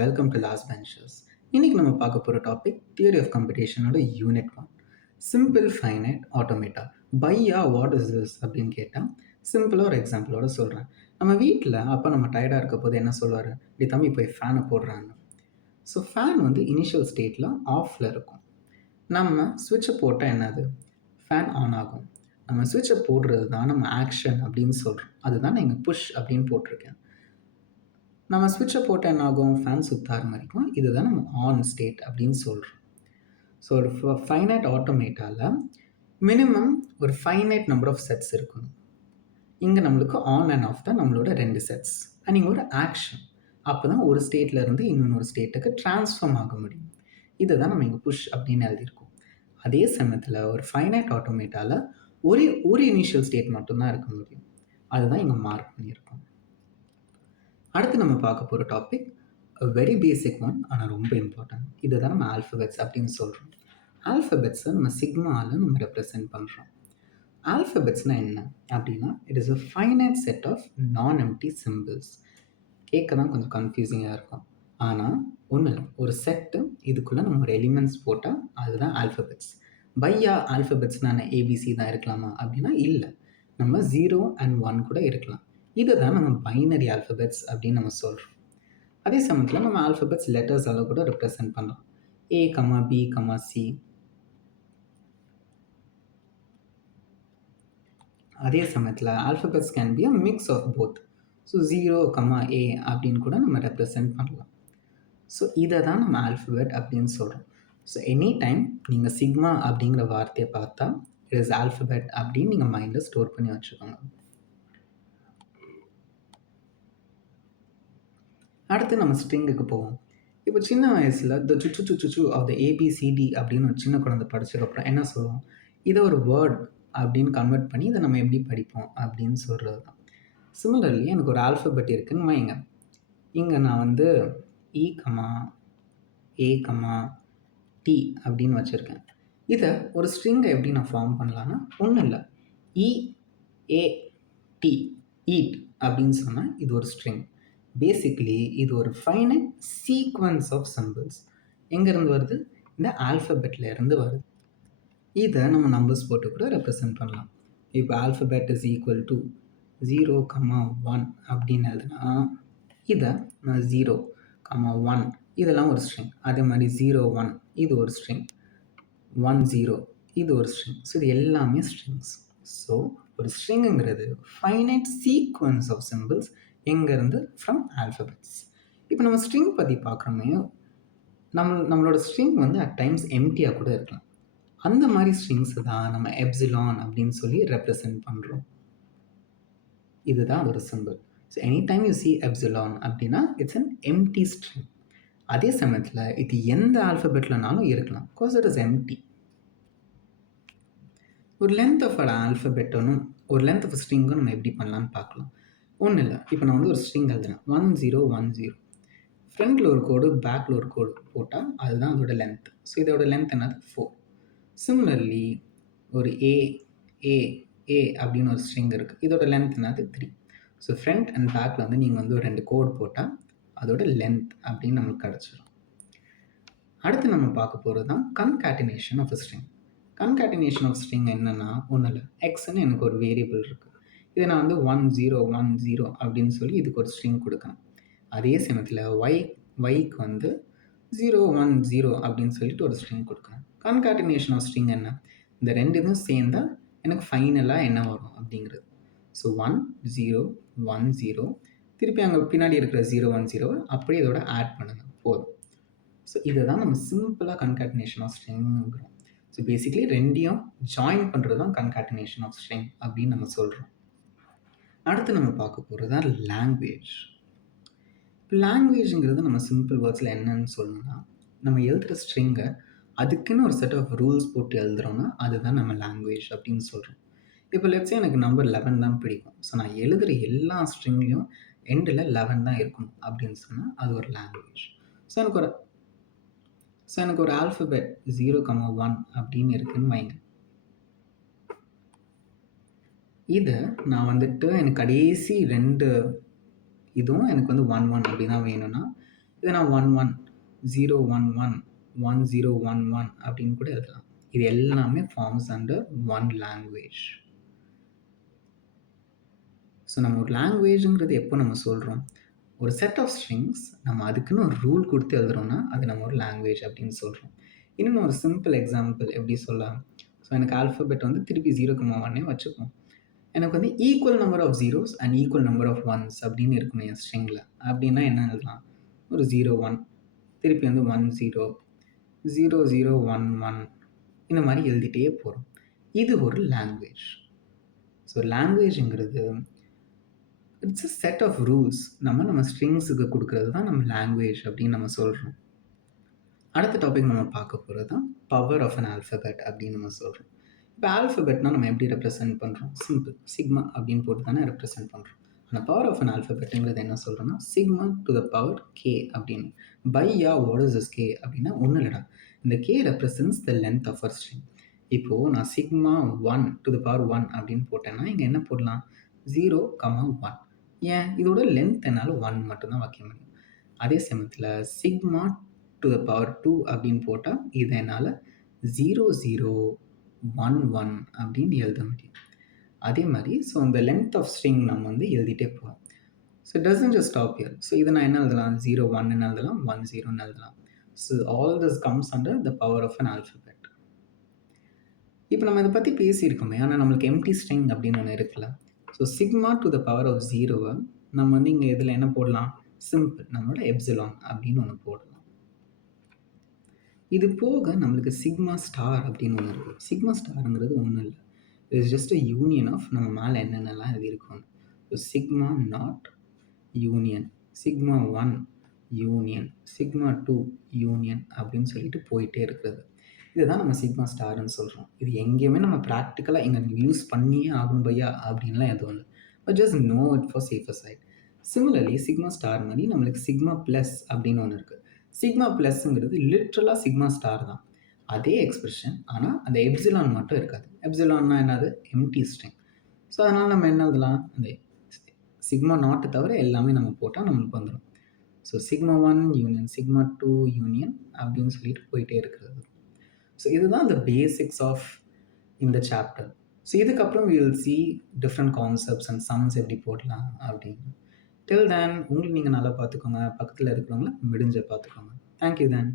Welcome to last பென்ச்சர்ஸ். இன்னைக்கு நம்ம பார்க்க போகிற டாபிக் தியரி ஆஃப் கம்ப்யூட்டேஷனோட யூனிட் 1, சிம்பிள் ஃபைனைட் ஆட்டோமேட்டா. பையா வாட் இஸ் திஸ் அப்படின்னு கேட்டால் சிம்பிளாக ஒரு எக்ஸாம்பிளோட சொல்கிறேன். நம்ம வீட்டில் அப்போ நம்ம டயர்டாக இருக்க போது என்ன சொல்லுவார், இப்படி தம்பி போய் ஃபேனை போடுறாங்க. ஸோ ஃபேன் வந்து இனிஷியல் ஸ்டேட்டில் ஆஃபில் இருக்கும். நம்ம சுவிட்சை போட்டால் என்னது, ஃபேன் ஆன் ஆகும். நம்ம சுவிட்சை போடுறது தான் நம்ம ஆக்ஷன் அப்படின்னு சொல்கிறோம். அதுதான் நான் இங்கே புஷ் அப்படின்னு போட்டிருக்கேன். நம்ம ஸ்விட்சை போட்டு என்ன ஆகும், ஃபேன் சுற்ற ஆரம்பிக்கும். இதுதான் நம்ம ஆன் ஸ்டேட் அப்படின்னு சொல்கிறோம். ஸோ ஒரு ஃபைனைட் ஆட்டோமேட்டாவில் மினிமம் ஒரு ஃபைனைட் நம்பர் ஆஃப் செட்ஸ் இருக்கணும். இங்கே நம்மளுக்கு ஆன் அண்ட் ஆஃப் தான் நம்மளோட 2 செட்ஸ். அண்ட் இங்கே ஒரு ஆக்ஷன். அப்போ தான் ஒரு ஸ்டேட்லேருந்து இன்னொரு ஸ்டேட்டுக்கு ட்ரான்ஸ்ஃபார்ம் ஆக முடியும். இதை தான் நம்ம இங்கே புஷ் அப்படின்னு எழுதியிருக்கோம். அதே சமயத்தில் ஒரு ஃபைனைட் ஆட்டோமேட்டாவில் ஒரு இனிஷியல் ஸ்டேட் மட்டும்தான் இருக்க முடியும். அதுதான் இங்கே மார்க் பண்ணியிருக்கோம். அடுத்து நம்ம பார்க்க போகிற டாபிக் வெரி பேசிக் ஒன், ஆனால் ரொம்ப இம்பார்ட்டன்ட். இதை தான் நம்ம ஆல்ஃபபெட்ஸ் அப்படின்னு சொல்கிறோம். ஆல்ஃபபெட்ஸை நம்ம சிக்மாவில் நம்ம ரெப்ரசென்ட் பண்ணுறோம். ஆல்ஃபபெட்ஸ்னால் என்ன அப்படின்னா, it is a finite set of non empty symbols. கேட்க தான் கொஞ்சம் கன்ஃபியூசிங்காக இருக்கும், ஆனால் ஒன்றும் இல்லை, ஒரு செட்டு, இதுக்குள்ளே நம்ம ஒரு எலிமெண்ட்ஸ் போட்டால் அதுதான் ஆல்ஃபபெட்ஸ். பையா ஆல்ஃபபெட்ஸ்னால் ஏபிசி தான் இருக்கலாமா அப்படின்னா இல்லை, நம்ம 0 and 1 கூட இருக்கலாம். இதை தான் நம்ம பைனரி ஆல்ஃபபெட்ஸ் அப்படின்னு நம்ம சொல்கிறோம். அதே சமயத்தில் நம்ம ஆல்ஃபபெட்ஸ் லெட்டர்ஸால் கூட ரெப்ரசென்ட் பண்ணலாம். A, B, C. அதே சமயத்தில் alphabets can be a mix of both. So 0, A அப்படின்னு கூட நம்ம ரெப்ரசென்ட் பண்ணலாம். ஸோ இதை தான் நம்ம ஆல்ஃபபெட் அப்படின்னு சொல்கிறோம். ஸோ எனி டைம் நீங்கள் சிக்மா அப்படிங்கிற வார்த்தையை பார்த்தா இட் இஸ் ஆல்ஃபபெட் அப்படின்னு நீங்கள் மைண்டில் ஸ்டோர் பண்ணி வச்சுக்கோங்க. அடுத்து நம்ம ஸ்ட்ரிங்குக்கு போவோம். இப்போ சின்ன வயசில் த சுச்சு ஆஃப் த ஏபிசிடி அப்படின்னு ஒரு சின்ன குழந்தை படிச்சதுக்கப்புறம் என்ன சொல்லுவோம், இதை ஒரு வேர்ட் அப்படின்னு கன்வெர்ட் பண்ணி இதை நம்ம எப்படி படிப்போம் அப்படின்னு சொல்கிறது தான். சிமிலர்லி எனக்கு ஒரு ஆல்ஃபபெட் இருக்குன்னு வைங்க. இங்கே நான் வந்து E, A, T அப்படின்னு வச்சுருக்கேன். இதை ஒரு ஸ்ட்ரிங்கை எப்படி நான் ஃபார்ம் பண்ணலான்னா, ஒன்றும் இல்லை, EAT ஈட் அப்படின்னு சொன்னால் இது ஒரு ஸ்ட்ரிங். பேசிக்லி இது ஒரு ஃபைனைட் சீக்வன்ஸ் ஆஃப் சிம்பிள்ஸ். எங்கேருந்து வருது, இந்த ஆல்ஃபபெட்டில் இருந்து வருது. இதை நம்ம நம்பர்ஸ் போட்டு கூட ரெப்ரசென்ட் பண்ணலாம். இப்போ ஆல்ஃபபெட் இஸ் ஈக்குவல் டு 0, 1 அப்படின்னு எழுதுனா இதை நான் 0, 1 இதெல்லாம் ஒரு ஸ்ட்ரிங். அதே மாதிரி 0, 1 இது ஒரு ஸ்ட்ரிங், 1, 0 இது ஒரு ஸ்ட்ரிங். ஸோ இது எல்லாமே ஸ்ட்ரிங்ஸ். ஸோ ஒரு ஸ்ட்ரிங்குங்கிறது ஃபைனைட் சீக்வன்ஸ் ஆஃப் சிம்பிள்ஸ். எங்கேருந்து, ஃப்ரம் ஆல்ஃபபெட்ஸ். இப்போ நம்ம ஸ்ட்ரிங் பற்றி பார்க்குறோமே, நம்மளோட ஸ்ட்ரிங் வந்து அட் டைம்ஸ் எம்டியாக கூட இருக்கலாம். அந்த மாதிரி ஸ்ட்ரிங்ஸ் தான் நம்ம எப்சிலான் அப்படின்னு சொல்லி ரெப்ரசென்ட் பண்ணுறோம். இதுதான் ஒரு simple. So any time you see epsilon அப்படின்னா இட்ஸ் அன் எம்டி ஸ்ட்ரிங். அதே சமயத்தில் இது எந்த ஆல்ஃபபெட்லனாலும் இருக்கலாம், பிகாஸ் இட் இஸ் எம்டி. ஒரு லென்த் ஆஃப் ஆல்ஃபபெட்டனும் ஒரு லென்த் ஆஃப் ஸ்ட்ரிங்கும் நம்ம எப்படி பண்ணலான்னு பார்க்கலாம். ஒன்றும் இல்லை, இப்போ நான் வந்து ஒரு ஸ்ட்ரிங் எழுதுறேன் 1010. ஃப்ரண்ட்டில் ஒரு கோடு, பேக்கில் ஒரு கோடு போட்டால் அதுதான் அதோட லென்த். ஸோ இதோட லென்த் என்னது, 4. சிமிலர்லி ஒரு ஏ அப்படின்னு ஒரு ஸ்ட்ரிங் இருக்குது, இதோட லென்த் என்னது, 3. ஸோ ஃப்ரண்ட் அண்ட் பேக்கில் வந்து நீங்கள் வந்து ஒரு 2 கோடு போட்டால் அதோட லென்த் அப்படின்னு நம்மளுக்கு கிடச்சிடும். அடுத்து நம்ம பார்க்க போகிறது தான் concatenation of string. Concatenation of string என்னென்னா, ஒன்றும் இல்லை, எக்ஸ்ன்னு எனக்கு ஒரு வேரியபிள் இருக்குது. இதை நான் வந்து 1010 அப்படின்னு சொல்லி இதுக்கு ஒரு ஸ்ட்ரிங் கொடுக்கேன். அதே சமயத்தில் ஒய்க்கு வந்து 010 அப்படின்னு சொல்லிட்டு ஒரு ஸ்ட்ரிங் கொடுக்கணும். கன்காட்டினேஷன் ஆஃப் ஸ்ட்ரிங் என்ன, இந்த ரெண்டுமே சேர்ந்தால் எனக்கு ஃபைனலாக என்ன வரும் அப்படிங்கிறது. ஸோ 1010 திருப்பி அங்கே பின்னாடி இருக்கிற 010 அப்படியே இதோட ஆட் பண்ணுங்கள், போதும். ஸோ இதை தான் நம்ம சிம்பிளாக கன்காட்டினேஷன் ஆஃப் ஸ்ட்ரிங்கிறோம். ஸோ பேசிக்லி ரெண்டையும் ஜாயின் பண்ணுறது தான் கன்காட்டினேஷன் ஆஃப் ஸ்ட்ரிங் அப்படின்னு நம்ம சொல்கிறோம். அடுத்து நம்ம பார்க்க போகிறது தான் லாங்குவேஜ். லாங்குவேஜுங்கிறது நம்ம சிம்பிள் வேர்ட்ஸில் என்னன்னு சொல்லணும்னா, நம்ம எழுதுகிற ஸ்ட்ரிங்கை அதுக்குன்னு ஒரு செட் ஆஃப் ரூல்ஸ் போட்டு எழுதுகிறோன்னா அதுதான் நம்ம லாங்குவேஜ் அப்படின்னு சொல்கிறோம். இப்போ லெட்ஸே எனக்கு நம்பர் 11 தான் பிடிக்கும். ஸோ நான் எழுதுகிற எல்லா ஸ்ட்ரிங்லேயும் எண்டில் 11 தான் இருக்கணும் அப்படின்னு சொன்னால் அது ஒரு லாங்குவேஜ். ஸோ எனக்கு ஒரு ஆல்ஃபபெட் 0, 1 அப்படின்னு இருக்குன்னு வைங்க. இதை நான் வந்துட்டு எனக்கு கடைசி 2 இதுவும் எனக்கு வந்து 1 1 அப்படி தான் வேணும்னா இதை நான் 11 011 1011 அப்படின்னு கூட எழுதலாம். இது எல்லாமே forms under one language. So நம்ம ஒரு லாங்குவேஜுங்கிறது எப்போ நம்ம சொல்கிறோம், ஒரு செட் ஆஃப் ஸ்ட்ரிங்ஸ் நம்ம அதுக்குன்னு ஒரு ரூல் கொடுத்து எழுதுறோம்னா அது நம்ம ஒரு லாங்குவேஜ் அப்படின்னு சொல்கிறோம். இன்னும் ஒரு சிம்பிள் எக்ஸாம்பிள் எப்படி சொல்லலாம், ஸோ எனக்கு ஆல்ஃபபெட் வந்து திருப்பி 0,1 வச்சுப்போம். எனக்கு வந்து equal number of zeros and equal number of ones அப்படின்னு இருக்கணும் என் ஸ்ட்ரிங்கில். அப்படின்னா என்ன எழுதலாம், ஒரு 01 திருப்பி வந்து 10 0011 இந்த மாதிரி எழுதிட்டே போகிறோம். இது ஒரு லாங்குவேஜ். ஸோ லாங்குவேஜுங்கிறது it's a set of rules. நம்ம ஸ்ட்ரிங்ஸுக்கு கொடுக்கறது தான் நம்ம லாங்குவேஜ் அப்படின்னு நம்ம சொல்கிறோம். அடுத்த டாபிக் நம்ம பார்க்க போகிறது தான் பவர் ஆஃப் அன் ஆல்ஃபபெட் அப்படின்னு நம்ம சொல்கிறோம். இப்போ ஆல்ஃபபெட்னா நம்ம எப்படி ரெப்ரசென்ட் பண்ணுறோம், சிம்பிள் சிக்மா அப்படின்னு போட்டு தானே ரெப்ரசென்ட் பண்ணுறோம். ஆனால் பவர் ஆஃப் அன் ஆல்ஃபபெட்டுங்கிறது என்ன சொல்கிறோன்னா sigma to the power K அப்படின்னு. பையா வாட் இஸ் இஸ் கே அப்படின்னா ஒன்றும் இல்லைடா, இந்த K represents the length of a string. இப்போது நான் சிக்மா 1 டு த பவர் 1 அப்படின்னு போட்டேன்னா இங்கே என்ன போடலாம், 0,1. ஏன், இதோட லென்த் என்னால் 1 மட்டும்தான் வைக்க முடியும். அதே சமயத்தில் சிக்மா டு த பவர் 2 அப்படின்னு போட்டால் இதை என்னால் 0011 அப்படின்னு எழுத முடியும். அதே மாதிரி ஸோ இந்த லென்த் ஆஃப் ஸ்ட்ரிங் நம்ம வந்து எழுதிட்டே போகிறோம். So it doesn't just stop here. So இதை நான் என்ன எழுதலாம், 01 எழுதலாம், 10 எழுதலாம். So all this comes under the power of an alphabet. இப்போ நம்ம இதை பற்றி பேசியிருக்கோமே, ஆனால் நம்மளுக்கு எம்டி ஸ்ட்ரிங் அப்படின்னு ஒன்று இருக்குல்ல. So sigma to the power of 0 நம்ம வந்து இங்கே இதில் என்ன போடலாம், சிம்பிள் நம்மளோட எப்சிலான் அப்படின்னு ஒன்று போடலாம். இது போக நம்மளுக்கு சிக்மா ஸ்டார் அப்படின்னு ஒன்று இருக்குது. சிக்மா ஸ்டாருங்கிறது ஒன்றும் இல்லை, it's just a union of நம்ம மேலே என்னென்னலாம் எழுதியிருக்கோம். So sigma naught union, sigma 1 union, sigma 2 union அப்படின்னு சொல்லிட்டு போயிட்டே இருக்கிறது. இதுதான் நம்ம சிக்மா ஸ்டார்னு சொல்கிறோம். இது எங்கேயுமே நம்ம ப்ராக்டிக்கலாக எங்கே யூஸ் பண்ணியே ஆகணும் பையா அப்படின்லாம் எதுவும் இல்லை, but just know it for safer side. Similarly sigma star மாதிரி நம்மளுக்கு சிக்மா ப்ளஸ் அப்படின்னு ஒன்று இருக்குது. சிக்மா ப்ளஸ்ங்கிறது லிட்ரலாக சிக்மா ஸ்டார் தான், அதே எக்ஸ்பிரஷன், ஆனால் அந்த எப்சிலான் மட்டும் இருக்காது. எப்சிலான்னா என்னது, எம்டி ஸ்ட்ரிங். ஸோ அதனால் நம்ம என்ன எழுதலாம், அந்த சிக்மா நாட்டை தவிர எல்லாமே நம்ம போட்டால் நம்மளுக்கு வந்துடும். So sigma 1 union, sigma 2 union அப்படின்னு சொல்லிட்டு போயிட்டே இருக்கிறது. ஸோ இதுதான் the basics of இந்த சாப்டர். ஸோ இதுக்கப்புறம் we will see different concepts and sums எப்படி போடலாம் அப்படின்னு. Till then உங்களுக்கு நீங்கள் நல்லா பார்த்துக்கோங்க, பக்கத்தில் இருக்கிறவங்கள முடிஞ்ச பார்த்துக்கோங்க. Thank you then.